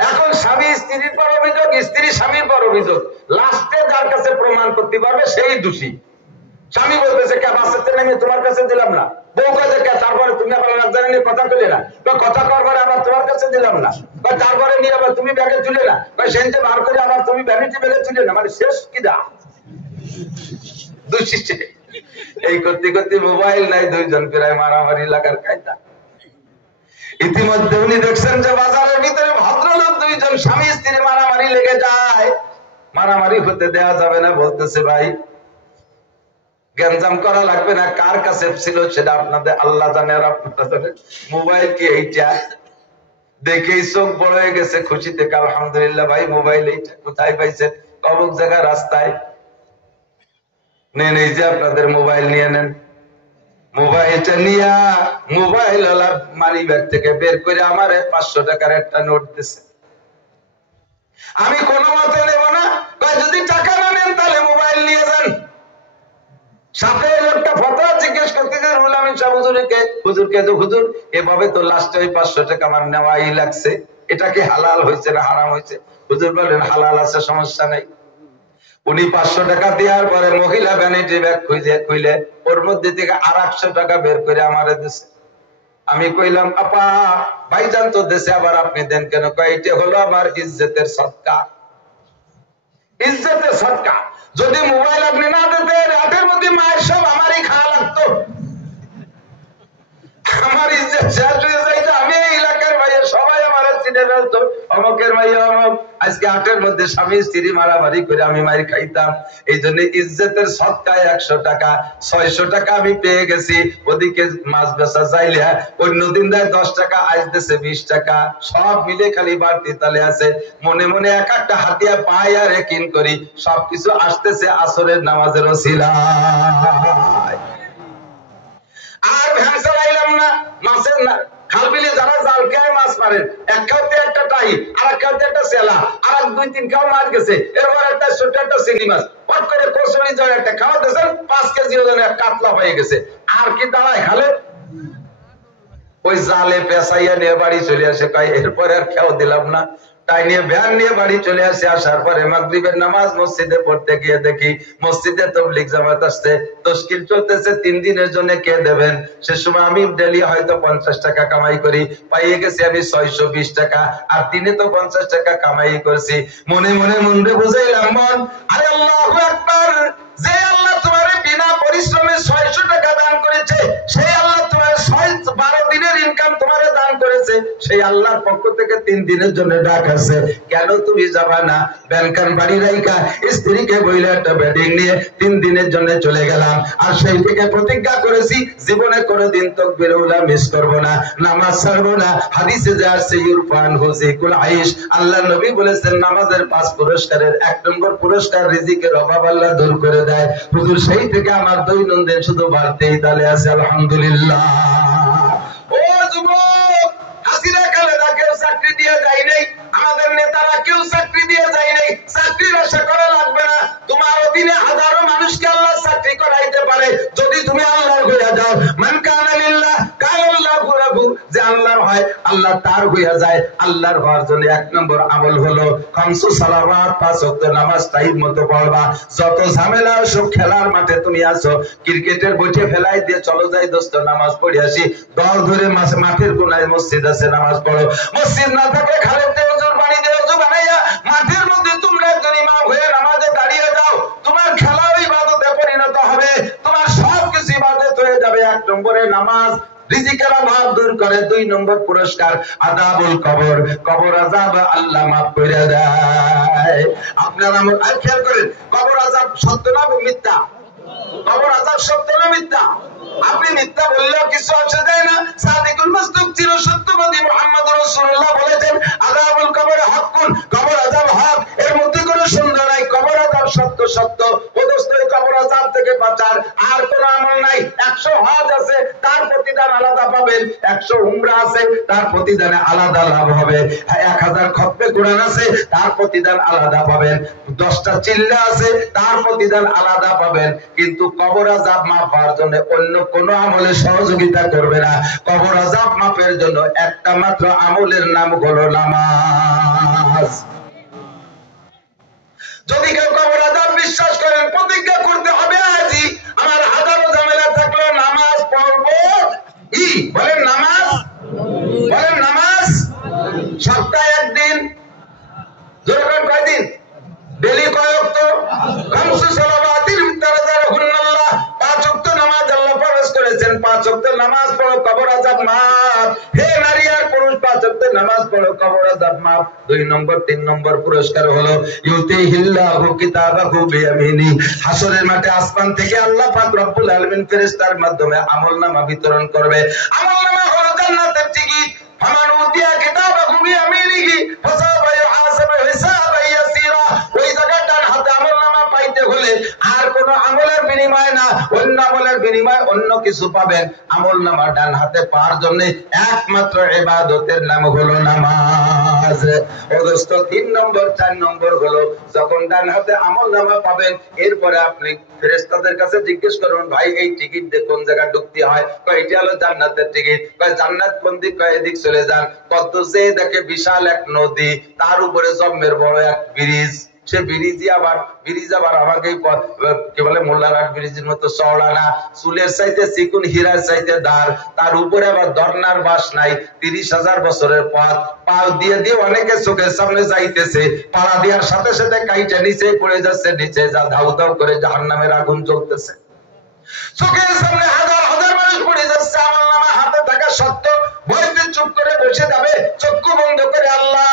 এখন স্বামী স্ত্রীর পর অভিযোগ, স্ত্রী স্বামীর পর অভিযোগ। লাস্টে যার কাছে প্রমাণ করতে পারবে সেই দোষী। স্বামী বলতেছে কে বাঁচাতে নেমে তোমার কাছে দিলাম না, বউ কাছে কে, তারপরে তুমি আবার একজনে নিয়ে কথা বলে না, কথা করবার আবার তোমার কাছে দিলাম না, বা তারপরে নিয়ে আবার তুমি ব্যাগে তুলে না, বা সেনতে বার করে আবার তুমি ভ্যানিটি ব্যাগে তুলে না, মানে শেষ কি দা দোষী। এই করতে করতে মোবাইল নাই, দুইজন প্রায় মারামারি লাগার কায়দা। ইতিমধ্যে উনি দেখছেন যে বাজারের ভিতরে ভদ্রলোক দুইজন স্বামী স্ত্রী মারামারি লেগে যায়। মারামারি হতে দেওয়া যাবে না, বলতেছে ভাই গ্যাঞ্জাম করা লাগবে না, কার কাছে ছিল সেটা আপনাদের আল্লাহ জানে আর আপনারা জানেন। মোবাইল কি এইটা? দেখেই চোখ বড় হয়ে গেছে খুশি থেকে, আলহামদুলিল্লাহ ভাই মোবাইল এইটা কোথায় পাইছেন? অমুক জায়গায় রাস্তায়। নেন, এই যে আপনাদের মোবাইল নিয়ে নেন। মোবাইলটা নিয়া মোবাইল ওলা মানি ব্যাগ থেকে বের করে আমার 500 টাকার একটা নোট দিছে। আমি কোনো মতে নেব না, যদি টাকা না নেন তাহলে মোবাইল নিয়ে যান। সাথে লোকটা ফতোয়া জিজ্ঞেস করতে যে রুল আমিন সাহেব হুজুরকে, হুজুর এভাবে তো লাস্টে ওই 500 টাকা আমার নেওয়াই লাগছে, এটা কি হালাল হয়েছে না হারাম হয়েছে? হুজুর বলেন হালাল আছে, সমস্যা নাই। উনি 500 টাকা দেওয়ার পরে মহিলা ভ্যানিটি ব্যাগ খুইলে ওর মধ্যে থেকে আর 100 টাকা বের করে আমারে দিছে। আমি কইলাম আপা ভাইজান তো দেশে, আবার আপনি দেন কেন? কয় এটা হলো আমার ইজ্জতের সদকা। ইজ্জতের সদকা। যদি মোবাইল আপনি না দিতে, রাতের মধ্যে মায়ের সব আমারই খাওয়া লাগতো। আমার ইজ্জত শেষ হয়ে যাইতো। আমি এই এলাকার ভাইয়া সবাই আমার চিনে ফেলতো, অমকের ভাইয়া অমক। আজকে হাটের মধ্যে স্বামী স্ত্রী মারামারি করে আমি মার খাইতাম। এই জন্য ইজ্জতের সদকায় 100 টাকা 600 টাকা আমি পেয়ে গেছি। ওদিকে মাছ বেচা যাইলে অন্যদিন দেয় 10 টাকা, আজ দেশে 20 টাকা, সব মিলে খালি বাড়তি তালে আছে। মনে মনে এক একটা হাতিয়া পাই আর একিন করি সবকিছু আসতেছে আসরের নামাজের ওসিলায়। আর ভ্যান চালাইলাম না, মাছের না খাল বিলে যারা জাল খেয়ে মাছ মারেন, এক খাওয়াতে একটা টাই, আর এক খাওয়াতে একটা সেলা, আর 2-3 খাওয়া মাছ গেছে, এরপর একটা ছোট একটা চিংড়ি মাছ পট করে কচুরি জল একটা খাওয়া দিয়েছেন, 5 কেজি ওজনের কাতলা হয়ে গেছে। আর কি দাঁড়ায় খালে? ওই জালে পেঁচাইয়া নিয়ে বাড়ি চলে আসে। কয় এরপর আর খেয়াও দিলাম না। তাই নিয়ে ভ্যান নিয়ে বাড়ি চলে আসে। আসার পরে মাগরিবের নামাজ মসজিদে পড়তে গিয়ে দেখি মসজিদে তাবলীগ জামাত আসছে, তশকিল চলতেছে। 3 দিনের জন্য কে দেবেন? সে সময় আমি ডেলি হয়তো 50 টাকা কামাই করি, পাইয়ে গেছি আমি 620 টাকা, আর দিনে তো 50 টাকা কামাই করছি। মনে মনে মনরে বুঝাইলাম, মন আরে আল্লাহু আকবার, যে আল্লাহ তোমারে বিনা পরিশ্রমে 600 টাকা দান করেছে, সেই আল্লাহ তোমার 12 দিনের ইনকাম তোমারে দান করেছে, সেই আল্লাহর পক্ষ থেকে 3 দিনের জন্য ডাক আছে। কেন তুমি যাবা না? ব্যাংকার বাড়ি রাইকা স্ত্রীকে বইলে একটা বেডিং নিয়ে 3 দিনের জন্য চলে গেলাম। আর সেই থেকে প্রতিজ্ঞা করেছি জীবনে কোনোদিন তাকবীর উলা মিস করব না, নামাজ ছাড়বো না। হাদিসে যে আছে ইরফান হুজিকুল আইশ, আল্লাহর নবী বলেছেন নামাজের 5 পুরস্কারের 1 নম্বর পুরস্কার রিজিকের অভাব আল্লাহ দূর করে দেয়। হুজুর সেই থেকে আমার দৈনন্দিন শুধু বাড়তেই তালে আছে, আলহামদুলিল্লাহ। ও যুবক, হাসিনা খালেদা কেউ চাকরি দিয়ে যায় নাই, আমাদের নেতারা কেউ চাকরি দিয়ে যায় নাই। চাকরির আশা করা লাগবে না। তোমার অধীনে হাজারো মানুষকে আল্লাহ চাকরি করাইতে পারে যদি তুমি আল্লাহর হইয়া যাও। মান কানা লিল্লাহ কানা আল্লাহু রাহু, যে আল্লাহর হয় আল্লাহ তার হইয়া যায়। আল্লাহর হওয়ার জন্য 1 নম্বর আমল হলো খামসু সালাওয়াত, 5 ওয়াক্ত নামাজ টাইম মতো পড়বা। যত ঝামেলা সব খেলার মাঠে তুমি আছো, ক্রিকেটের বইটে ফেলাই দিয়ে চলো যাই দোস্ত নামাজ পড়ে আসি, দল ধরে মাঠের কোনায় মসজিদ আছে, নামাজ পড়ো। মসজিদ না থাকে খালেতে ওজুর বাড়িতে ওজু বানাইয়া মাঠের মধ্যে তোমরা একজন ইমাম হয়ে নামাজে দাঁড়িয়ে যাও। তোমার খেলাও ইবাদতে পরিণত হবে, তোমার সবকিছু ইবাদত হয়ে যাবে। 1 নম্বরে নামাজ রিজিকের অভাব দূর করে। 2 নম্বর পুরস্কার আযাবুল কবর, কবর আযাব আল্লাহ মাফ করে দেয়। আপনারা খেয়াল করেন, কবর আযাব সত্য না মিথ্যা? কবর আযাব সত্য না মিথ্যা? আপনি মিথ্যা বললেও কিছু আসে যায় না। সাদিকুল মাসদুক চিরসত্যবাদী মুহাম্মদুর রাসূলুল্লাহ বলেছেন আযাবুল কবর হাক্কুন, কবর আযাব হক, এর মধ্যে কোনো সন্দেহ নাই। কবর আযাব সত্য সত্য। অবশ্যই কবর আযাব থেকে বাঁচার আর কোনো আমল নাই। 100 হজ আছে, তার প্রতিদান আলাদা পাবেন। 100 উমরা আছে, তার প্রতিদানে আলাদা লাভ হবে। 1000 খতমে কোরআন আছে, তার প্রতিদান আলাদা পাবেন। 10টা চিল্লা আছে, তার প্রতিদান আলাদা পাবেন। কিন্তু কবর আযাব মাফ হওয়ার জন্য অন্য কোন আমলে সহযোগিতা করবে না। কবর আযাব মাফের জন্য একটা মাত্র আমলের নাম হলো নামাজ। যদি কেউ কবর আযাব বিশ্বাস করেন, প্রতিজ্ঞা করতে হবে আজই, আমার হাজারো ঝামেলা থাকলেও নামাজ পড়বো। বলেন নামাজ, বলেন নামাজ। সপ্তাহে 1 দিন, জোরকার কয়দিন? ডেলি কয় ওয়াক্ত? খামসু সালাওয়াতির তারাজারহুন্নাল্লাহ, 5 ওয়াক্ত নামাজ আল্লাহ ফরজ করেছেন। 5 ওয়াক্ত নামাজ পড়ো, কবর আযাব মাফ। হে নারী আর পুরুষ, 5 ওয়াক্ত নামাজ পড়ো, কবর আযাব মাফ। 2 নম্বর 3 নম্বর পুরস্কার হলো ইউতিহিল্লাহু কিতাবাহু বিয়ামিনি, হাসরের মাঠে আসমান থেকে আল্লাহ পাক রব্বুল আলামিন ফেরেশতার মাধ্যমে আমলনামা বিতরণ করবে। আমলনামা হলো জান্নাতের টিকিট। ফামান উতিয়া কিতাবাহু বিয়ামিনিহি ফাসাওফা ইউহাসাবু হিসাবান ইয়াসীরা। ওই জায়গায় ডান হাতে আমলনামা পাইতে হলে আর কোন আমলের বিনিময় না, অন্য আমলের বিনিময় অন্য কিছু পাবেন। আমলনামা ডান হাতে পাওয়ার জন্য একমাত্র ইবাদতের নাম হলো নামাজ। অবস্থা 3 নম্বর 4 নম্বর হলো যখন ডান হাতে আমলনামা পাবেন এরপরে আপনি ফেরেশতাদের কাছে জিজ্ঞেস করুন ভাই এই টিকিট দিয়ে কোন জায়গা ঢুকতে হয় কয় এটা হলো জান্নাতের টিকিট কয় জান্নাত কোন দিক কয় এদিক চলে যান কত যে দেখে বিশাল এক নদী তার উপরে জম্মের বড় এক ব্রিজ সে ব্রিজ আবার আমাকে কি বলে মোল্লারহাট ব্রিজের মতো চওড়া না চুলের চাইতে চিকুন হীরার চাইতে দার তার উপরে আবার ধর্নার বাস নাই 30,000 বছরের পথ পাল দিয়ে দিয়ে অনেকে চোখের সামনে যাইতেছে পাড়া দেওয়ার সাথে সাথে কাইটা নিচে পড়ে যাচ্ছে নিচে যা ধাউ ধাউ করে জাহান্নামের আগুন জ্বলতেছে চোখের সামনে হাজার হাজার মানুষ পড়ে যাচ্ছে আমলনামা হাতে থাকা সত্ত্বেও ভয়তে চুপ করে বসে যাবে চক্ষু বন্ধ করে আল্লাহ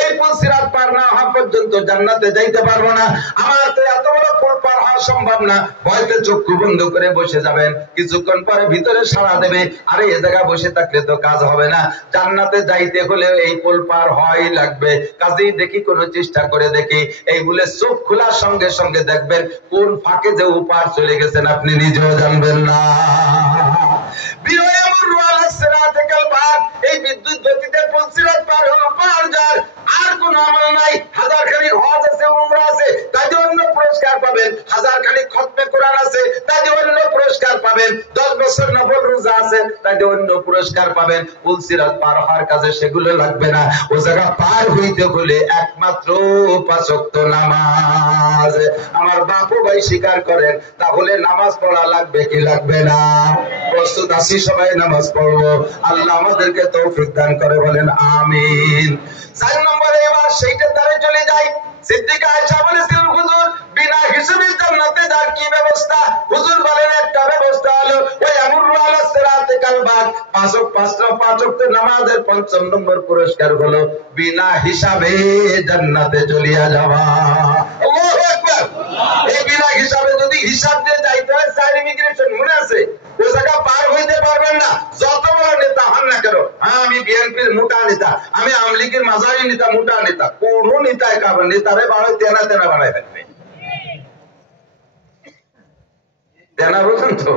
এই সিরাত পার না হওয়া পর্যন্ত জান্নাতে যাইতে পারবো না আমার তো এত বড় পুল পার হওয়া সম্ভব না ভয়তে চক্ষু বন্ধ করে বসে যাবেন কিছুক্ষণ পরে ভিতরে সাড়া দেবে আরে এ জায়গায় বসে থাকলে তো কাজ হবে না জান্নাতে যাইতে হলে এই পুল পার হওয়াই লাগবে কাজেই দেখি কোন চেষ্টা করে দেখি এই বলে চোখ খোলার সঙ্গে সঙ্গে দেখবেন কোন ফাঁকে যে উপার চলে গেছেন আপনি নিজেও জানবেন না এই বিদ্যুৎ গতিতে পুল সিরাত পার হলো পার যার আর কোন আমল নাই হাজারখানি হজ আছে উমরা আছে তাতে অন্য পুরস্কার পাবেন হাজারখানি খতমে কোরআন আছে তাতে অন্য পুরস্কার পাবেন 10 বছর নফল রোজা আছে তাতে অন্য পুরস্কার পাবেন পুল সিরাত পার হওয়ার কাজে সেগুলো লাগবে না ও জায়গা পার হইতে হলে একমাত্র 5 ওয়াক্ত নামাজ আমার বাপু ভাই স্বীকার করেন তাহলে নামাজ পড়া লাগবে কি লাগবে না প্রস্তুত আছি সবাই নামাজ পড়বো আল্লাহ আমাদেরকে তৌফিক দান করে বলেন আমিন 4 নম্বরে এবার সেইটার দ্বারে চলে যাই সিদ্দিকা আয়েশা বলেছিলেন হুজুর বিনা হিসাবে জান্নাতে যাওয়ার কি ব্যবস্থা হুজুর বলেন একটা ব্যবস্থা হলো ওই আমরু আলা সিরাতে কালবাদ 5 ওয়াক্ত নামাজের 5 নম্বর পুরস্কার হলো বিনা হিসাবে জান্নাতে চলিয়া যাওয়া আল্লাহু আকবার এই বিনা হিসাবে যদি হিসাব দিয়ে যাইতে হয় সাইড ইমিগ্রেশন মনে আছে ওই জায়গা পার হইতে পারবেন না যত বড় নেতা হন না কেন আমি বিএনপির মোটা নেতা আমি আওয়ামী লীগের মাঝারি নেতা মোটা নেতা কোন নেতায় কারণ নেতারে বাড়ায় তেনা তেনা বাড়ায় থাকবে তেনা বুঝুন তো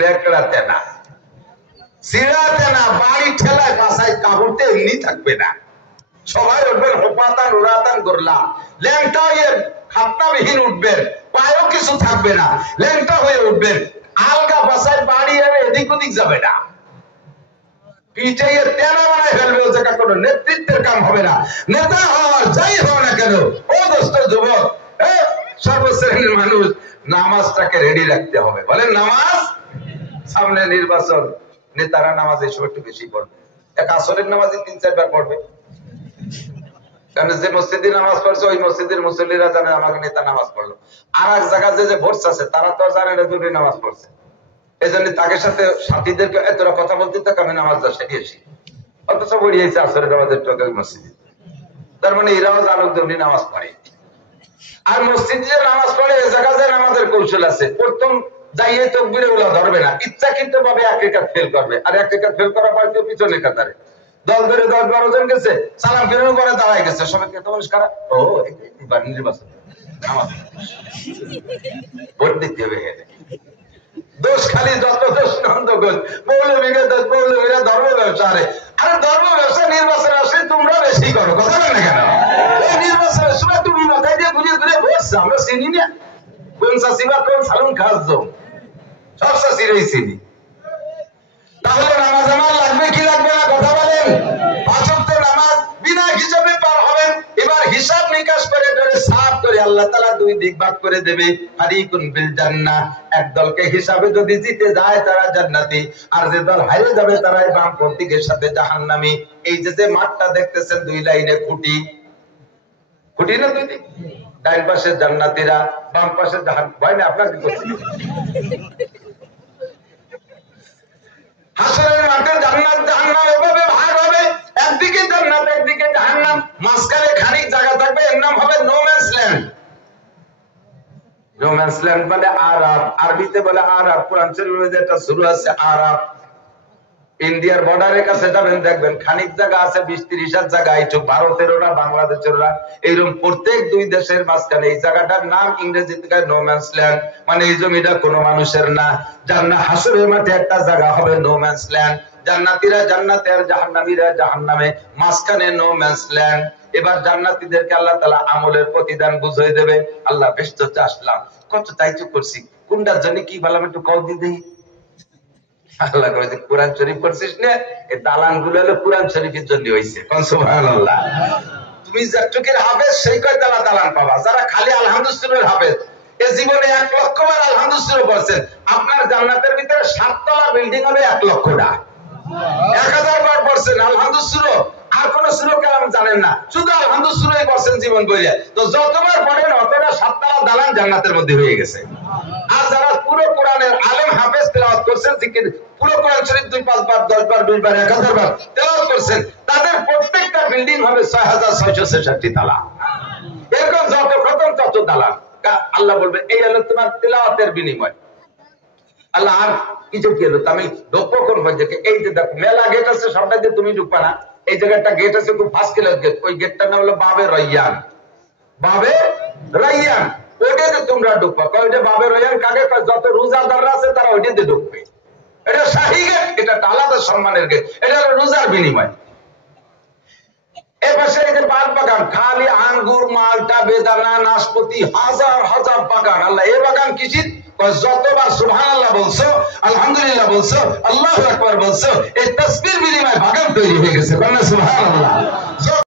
নেকড়া তেনা সিরা তেনা বাড়ি ঠেলায় বাসায় কাপড়তে এমনি থাকবে না সবাই উঠবেন হোপাতান উড়াতান করলাম ল্যাংটা হয়ে খাতনাবিহীন উঠবেন পায়েও কিছু থাকবে না ল্যাংটা হয়ে উঠবেন আলগা বাসায় বাড়ি এনে এদিক ওদিক যাবে না পিছিয়ে তেনা বানায় ফেলবে ও জায়গা কোনো নেতৃত্বের কাম হবে না নেতা হওয়ার যাই হও না কেন ও দোস্ত যুবক সর্বশ্রেণীর মানুষ নামাজটাকে রেডি রাখতে হবে বলেন নামাজ সামনে নির্বাচন নেতারা নামাজ এই সময় একটু বেশি পড়বে এক আসরের নামাজে 3-4 বার পড়বে কারণ যে মসজিদে নামাজ পড়ছে ওই মসজিদের মুসল্লিরা জানে আমাকে নেতা নামাজ পড়লো আর এক জায়গায় যে ভোট আছে তারা তো জানে না জরুরি নামাজ পড়ছে এই জন্য তাদের সাথে সাথীদেরকে এতটা কথা বলতে থাক আমি নামাজটা শিখিয়েছি অথচ বড়িয়েছে আসরের নামাজের টোকা মসজিদে তার মানে এরাও জানুক জরুরি নামাজ পড়ে আর মসজিদে যে নামাজ পড়ে এই জায়গায় যে নামাজের কৌশল আছে প্রথম যাইয়ে তকবীরে ওলা ধরবে না ইচ্ছাকৃত ভাবে এক রেখাত ফেল করবে আর এক রেখাত ফেল করার পর পিছনে কাতারে দল ধরে 10-12 জন গেছে সালাম ফিরানো করে দাঁড়ায় গেছে সবাইকে তো নমস্কার ও এবার নির্বাচন নামাজ ভোট দিতে হবে দোষ খালি যত দোষ নন্দগঞ্জ মৌলভীরা ধর্ম ব্যবসা আরে ধর্ম ব্যবসা নির্বাচন আসলে তোমরা বেশি করো কথা বলে না কেন এই নির্বাচনের সময় তুমি মাথায় দিয়ে ঘুরিয়ে ঘুরিয়ে বসছো আমরা চিনি না কোন চাষিবা কোন সালুন খাস সব চাষিরাই চিনি তাহলে নামাজ আমার লাগবে কি লাগবে না কথা বলেন 5 ওয়াক্ত নামাজ বিনা হিসাবে পার হবেন এবার হিসাব নিকাশ করে ধরে সাফ করে আল্লাহ তাআলা 2 দিক ভাগ করে দেবে ফারিকুন বিল জান্নাহ এক দলকে হিসাবে যদি জিতে যায় তারা জান্নাতি আর যে দল হারিয়ে যাবে তারাই বামপন্থীদের সাথে জাহান্নামী এই যে মাঠটা দেখতেছেন 2 লাইনে খুঁটি না দুই দিক ডান পাশে জান্নাতীরা বাম পাশে জাহান্নাম ভাই না আপনার কি করছেন হাসরের মাঠে জান্নাত জাহান্নাম এভাবে ভাগ হবে একদিকে জান্নাত একদিকে জাহান্নাম মাঝখানে খানিক জায়গা থাকবে এর নাম হবে no man's land no man's land মানে আরাব আরবিতে বলে আরাব কোরআন শরীফে যেটা শুরু আছে আরাব ইন্ডিয়ার বর্ডারের কাছে যাবেন দেখবেন খানিক জায়গা আছে 20-30 জায়গা এইটুক ভারতেরও না বাংলাদেশেরও না এইরকম প্রত্যেক 2 দেশের মাঝখানে এই জায়গাটার নাম ইংরেজিতে নো ম্যানস ল্যান্ড মানে এই জমিটা কোনো মানুষের না জান্নাত হাসরের মাঠে একটা জায়গা হবে নো ম্যানস ল্যান্ড জান্নাতীরা জান্নাতে আর জাহান্নামীরা জাহান্নামে, মাঝখানে নো ম্যানস ল্যান্ড। এবার জান্নাতীদেরকে আল্লাহ তাআলা আমলের প্রতিদান বুঝিয়ে দেবে। আল্লাহ বেশ তো আসলাম, কত তাইতো করছি, কোনটার জন্য কি বললাম একটু কও দিদি। আল্লাহ কয় যে কোরআন শরীফ পড়ছিস না, এই দালান গুলো হলো কোরআন শরীফের জন্য হইছে। কোন সুবহানাল্লাহ। তুমি যতটুকুর হাফেজ সেই কয় তালা দালান পাবা। যারা খালি আলহামদুলিল্লাহ হাফেজ, এই জীবনে 1 লক্ষ বার আলহামদুলিল্লাহ পড়ছেন, আপনার জান্নাতের ভিতরে 7 তলা বিল্ডিং হবে 1 লক্ষটা। 1000 বার পড়ছেন আলহামদুলিল্লাহ, আর কোন সূরা কালাম জানেন না, শুধু আলহামদুলিল্লাহ পড়ছেন জীবন ভরে, তো যতবার পড়েন অতটা 7 তলা দালান জান্নাতের মধ্যে হয়ে গেছে। আর যারা পুরো কোরআনের আলেম হাফেজ তেলাওয়াত করছেন, জিকির পুরো কোরআন শরীফ 2-5 বার 10 বার 20 বার 1000 বার তেলাওয়াত করছেন, তাদের প্রত্যেকটা বিল্ডিং হবে 6666 তালা। এরকম যত খতম তত দালান। আল্লাহ বলবে এই হলো তোমার তেলাওয়াতের বিনিময়। আল্লাহ আর কিছু কি হলো, আমি ঢুকবো কোন পর্যায়ে? এই যে দেখো মেলা গেট আছে, সবটা দিয়ে তুমি ঢুকবা না। এই জায়গাটা গেট আছে খুব ফার্স্ট ক্লাস গেট, ওই গেটটার নাম হলো বাবে রাইয়ান। বাবে রাইয়ান, ওইটাতে তোমরা ঢুকবা। ওইটা বাবে রাইয়ান কাকে কয়? যত রোজাদাররা আছে তারা ওইটাতে ঢুকবে। এটা শাহী গেট, এটা আলাদা সম্মানের গেট, এটা হলো রোজার বিনিময়। এপাশে এই যে বাগ বাগান, খালি আঙ্গুর, মালটা, বেদানা, নাশপাতি, হাজার হাজার বাগান। আল্লাহ এই বাগান কিসির? যতবার সুবহানাল্লাহ বলছো, আলহামদুলিল্লাহ বলছো, আল্লাহু আকবার বলছো, এই তাসবির বিনিময়ে বাগান তৈরি হয়ে গেছে। সুবহানাল্লাহ।